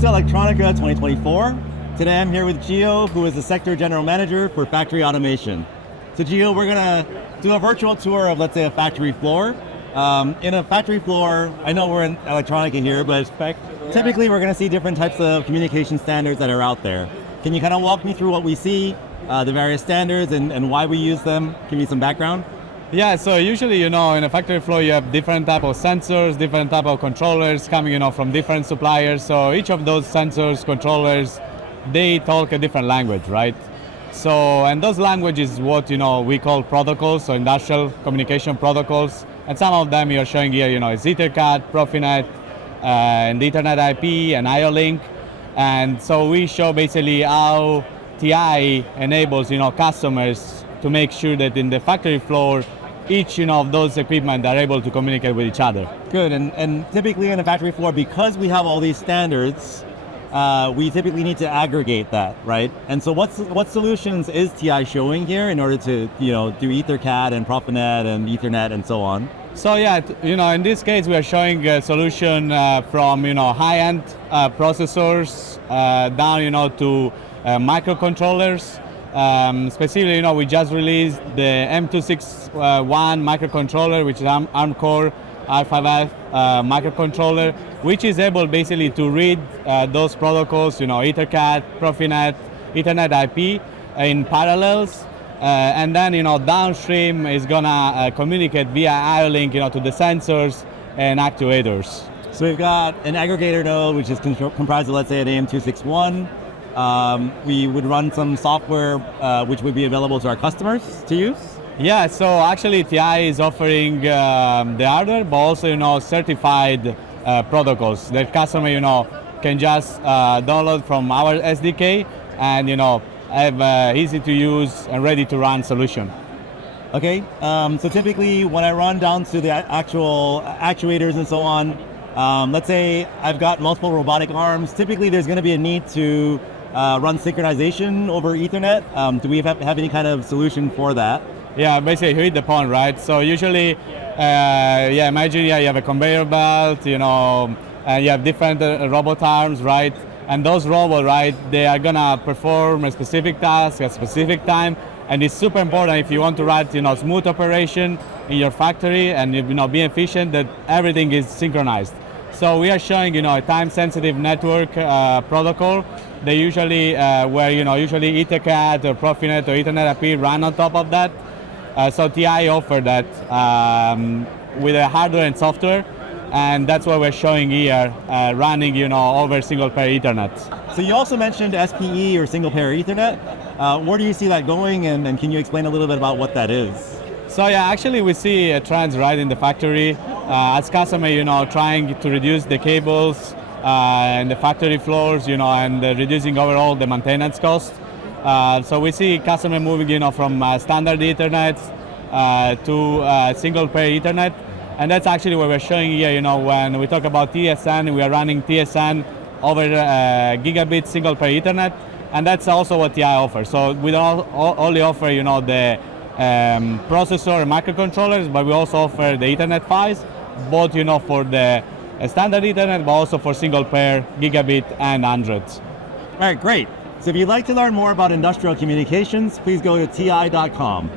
Welcome to Electronica 2024. Today I'm here with Gio, who is the Sector General Manager for Factory Automation. So Gio, we're going to do a virtual tour of, let's say, a factory floor. In a factory floor, I know we're in Electronica here, but typically we're going to see different types of communication standards that are out there. Can you kind of walk me through what we see, the various standards and why we use them? Give me some background. Yeah, so usually, in a factory floor, you have different type of sensors, different type of controllers coming, from different suppliers. So each of those sensors, controllers, they talk a different language, right? So, and those languages, what, we call protocols, so industrial communication protocols. And some of them you're showing here, is EtherCAT, Profinet, and Ethernet IP, and IO-Link. And so we show basically how TI enables, customers to make sure that in the factory floor, each of those equipment are able to communicate with each other. Good, and typically in a factory floor, because we have all these standards, we typically need to aggregate that, right? And so what solutions is TI showing here in order to, do EtherCAT and Profinet and Ethernet and so on? So yeah, in this case, we are showing a solution from, high-end processors down, to microcontrollers. Specifically, we just released the M261 microcontroller, which is ARM Core R5F microcontroller, which is able basically to read those protocols, EtherCAT, Profinet, Ethernet IP in parallels, and then downstream is gonna communicate via IO-Link, to the sensors and actuators. So we've got an aggregator node, which is comprised of, let's say, an AM261. We would run some software which would be available to our customers to use. Yeah, so actually TI is offering the hardware, but also certified protocols that customer can just download from our SDK and have easy to use and ready to run solution. Okay, so typically when I run down to the actual actuators and so on, let's say I've got multiple robotic arms. Typically there's going to be a need to run synchronization over Ethernet. Do we have any kind of solution for that? Yeah, basically you hit the point, right? So usually, imagine you have a conveyor belt, and you have different robot arms, right? And those robots, right, they are gonna perform a specific task at a specific time, and it's super important if you want to run, smooth operation in your factory and be efficient, that everything is synchronized. So we are showing, a time-sensitive network protocol. They usually usually EtherCAT or Profinet or Ethernet IP run on top of that. So TI offer that with the hardware and software, and that's what we're showing here, running over single pair Ethernet. So you also mentioned SPE or single pair Ethernet. Where do you see that going, and can you explain a little bit about what that is? So yeah, actually we see trends right in the factory as customer, trying to reduce the cables in the factory floors, and reducing overall the maintenance cost. So we see customer moving, from standard Ethernet to single pair Ethernet, and that's actually what we're showing here. When we talk about TSN, we are running TSN over gigabit single pair Ethernet, and that's also what TI offers. So we don't only offer, the processor and microcontrollers, but we also offer the Ethernet PHYs, both, for the standard Ethernet, but also for single pair, gigabit, and hundreds. All right, great. So if you'd like to learn more about industrial communications, please go to ti.com.